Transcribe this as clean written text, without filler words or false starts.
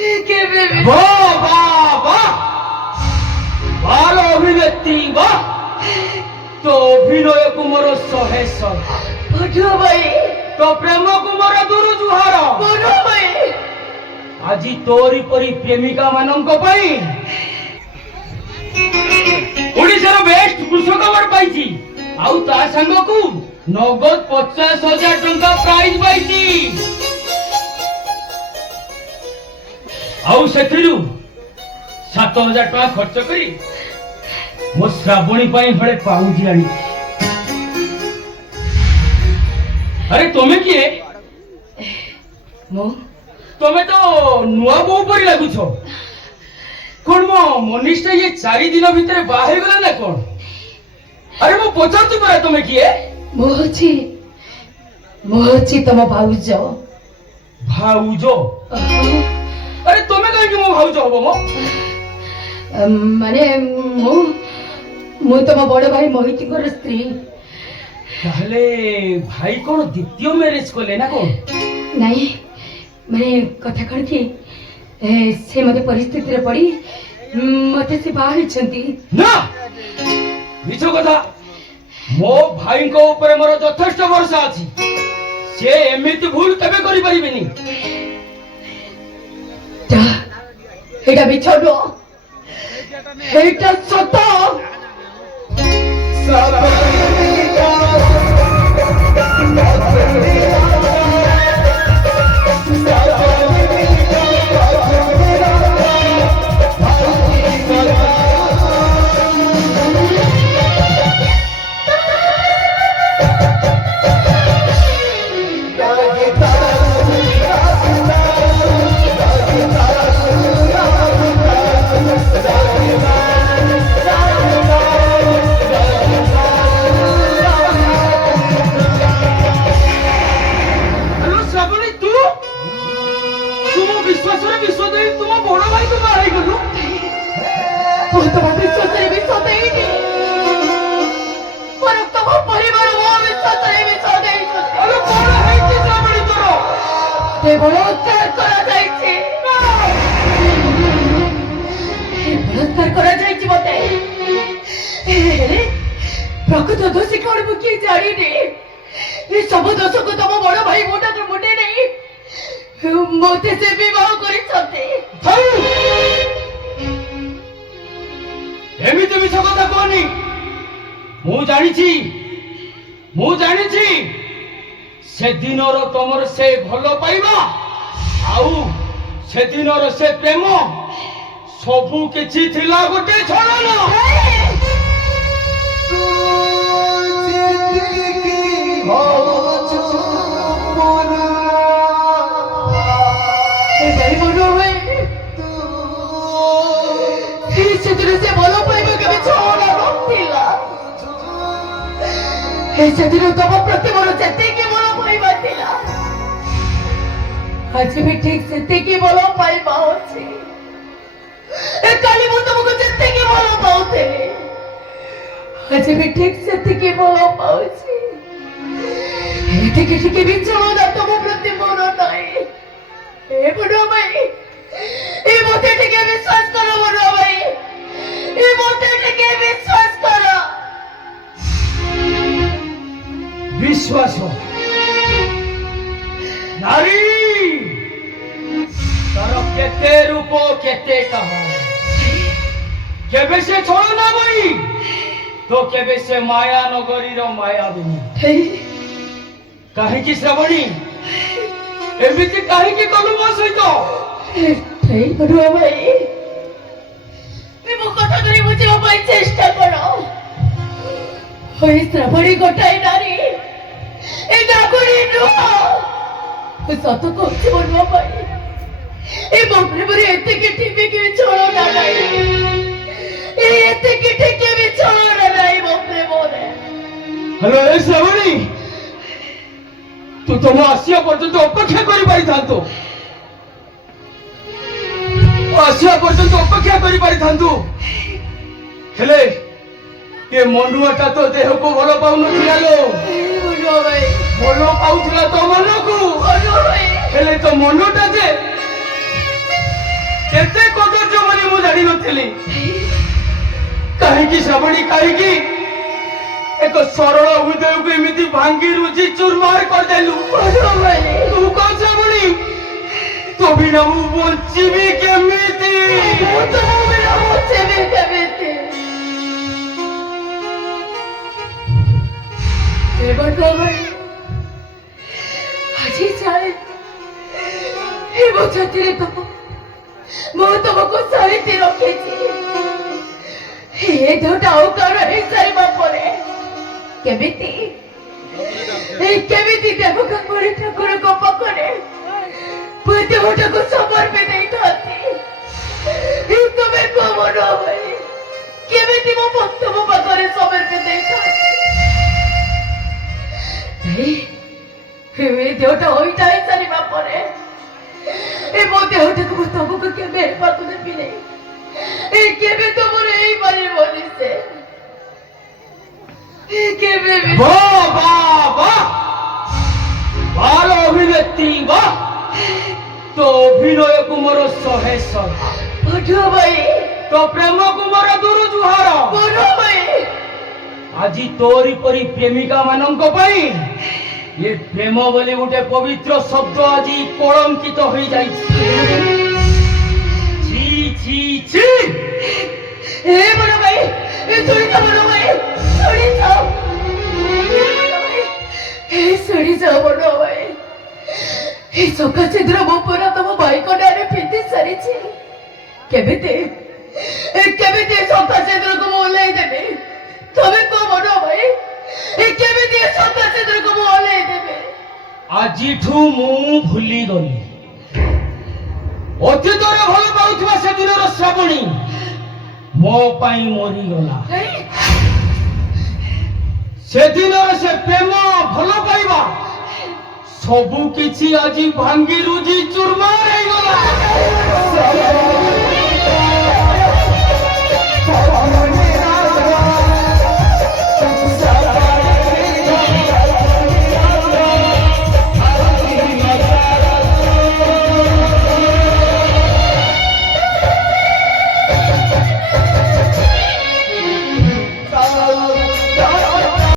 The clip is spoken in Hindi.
वाह वाह वाह भालो अभिव्यक्ति वाह तो अभिनय को मोर शहे सभा बड़ भाई तो प्रेम को मोर दूर जुहार बड़ भाई आज तोरी परी प्रेमिका मानक ओडिशार बेस्ट कृषक अवार्ड पाइछि आउ ता संग को नगद 50,000 टंका प्राइज पाइछि आउ सेथिरु 7,000 टका खर्च करी मो श्रावणी पाई हळे पाउजी आनी अरे तुमे किए मो तमे तो नुआ बहू परी लागुछ कोन मो मनिष्ठ ये 4 दिन भितर बाहे गला ना कोन अरे मो पचातु परा तमे किए मोची तम भाउज भाउजो अरे तमे काहे मो भाउजो हबो मो माने मु तम बड़ भाई मोहितकर स्त्री ताहले भाई कोन द्वितीय मैरिज कोले ना कोन नहीं माने कथा कण की से मते परिस्थिति रे पड़ी मते से बाहर छंती ना मिछो कथा मो भाई को ऊपर मोर यथेष्ट भरोसा अछि से एमिति भूल केबे करि परिबेनी ता एटा बिछोडो एटा सतो प्रकृत दोषी कौन मुझे जानी नहीं सब दोष को तुम बड़ भाई मोटा तो मुंडे नहीं मोते से विवाह करी सकते एमिति मिछ कथा कोनी मु जानी छी से दिनर तमर से भलो पाइबा आउ से दिनर से प्रेम सबु किछि थिला गोटे छड़न से बोलो पाइबा के छोड़ा नथिला ऐसे दिन तब प्रति मोर जते के बोलो पाइबा थिला आज भी ठीक सेते के बोलो पाइबा होछि ए काली मु तुमको जते के बोलो पाउथे आज भी ठीक सेते के बोलो पाउछि एते के ठीक भी छोड़ा तब प्रति मोर नाही ए बड़ो भाई ए मोते ठीक विश्वास करो बड़ो भाई ए मोते के विश्वास करो विश्वास नारी तार केते रूप केते कहा केबे से छोड़ो ना भाई तो केबे से माया नगरी रो माया बिनी काहे की श्रावणी एमिति काहे की कलु मो सहितो बड़ो भाई कथा करी मुझे भाई चेष्टा करो श्रावणी गोटाई नारी ए नागुरी नुह सत कहछि बड़ो भाई ए बापरे बरे एते के टीवी के छोड़ो ना नहीं ए एते के टीवी भी छोड़ो ना नहीं बापरे बोले हेलो ए श्रावणी तू तो मो आसिया पर्यंत अपेक्षा करि पारि थांतो आसिया पर्यंत अपेक्षा करि पारि थांतु हेले ये मनुआटा तो देह को भलो पाउ नथिला लो भलो पाउथिला तो मन को हेले तो मनटा जे ଚାହୁଁଥିଲି କାହିଁକି ଶ୍ରାବଣୀ କାହିଁକି ଏକ ସରଳ ହୃଦୟକୁ ଏମିତି ଭାଙ୍ଗି ରୁଜି ଚୁରମାର କରିଦେଲୁ ତୁ କଣ ଶ୍ରାବଣୀ ତୋ ବିନା ମୁଁ ବଞ୍ଚିବି କେମିତି ଆଜି ଚାଲେ ମୋ ଛାତିରେ ମୁଁ ତମକୁ ସାରିତି ରଖିଛି ଏ ଦେହଟା ଆଉ କାରଣ ହେଇସାରିବା ପରେ କେମିତି ଦେବକାମଣି ଠାକୁରଙ୍କ ପାଖରେ ମୋ ଦେହଟାକୁ ସମର୍ପି ଦେଇଥାନ୍ତି ତୁମେ କଣ ଭାଇ କେମିତି ମୋ ଭକ୍ତ ମୋ ପାଖରେ ସମର୍ପି ଦେଇଥାନ୍ତି ଏ ଦେହଟା ହୋଇଟା ହେଇସାରିବା ପରେ ଏ ମୋ ଦେହଟାକୁ ମୁଁ ତମକୁ କେବେ ହେବାକୁ ଦେବି ନାହିଁ କେବେ ତମର ହେଇପାରିବନି ସେ କେବେ ବି ଅଭିନେତ୍ରୀ ବା ତୋ ଅଭିନୟକୁ ମୋର 100 ଭାଇ ତୋ ପ୍ରେମକୁ ମୋର ଦୂର ଜୁହାର ଭାଇ ଆଜି ତୋରି ପରି ପ୍ରେମିକା ମାନଙ୍କ ପାଇଁ ଏ ପ୍ରେମ ବୋଲି ଗୋଟେ ପବିତ୍ର ଶବ୍ଦ ଆଜି କଳଙ୍କିତ ହୋଇଯାଇଛି ଛି ଛି ଛି ବଡ଼ ଭାଇ ଶୁଣିଯାଅ ବଡ଼ ଭାଇ ଶୁଣିଯାଅ ବଡ଼ ଭାଇ ଏ ସକାଶେଦ୍ର ମୋ ପୁରା ତମ ଭାଇଙ୍କ ନାଁରେ ଫିଟି ସାରିଛି କେମିତି ସକାଶେଦ୍ରକୁ ମୁଁ ଓହ୍ଲାଇ ଦେବି ତମେ କହ ବଡ଼ ଭାଇ କେମିତି ସକାଶେଦ୍ରକୁ ମୁଁ ଓହ୍ଲାଇ ଦେବି ଆଜିଠୁ ମୁଁ ଭୁଲିଗଲି ଅତୀତରେ ଭଲ ପାଉଥିବା ସେଦିନର ଶ୍ରାବଣୀ ମୋ ପାଇଁ ମରିଗଲା ସେଦିନର ସେ ପ୍ରେମ ଭଲ ପାଇବା ସବୁ କିଛି ଆଜି ଭାଙ୍ଗି ରୁଜି ଚୁରମାର ହେଇଗଲା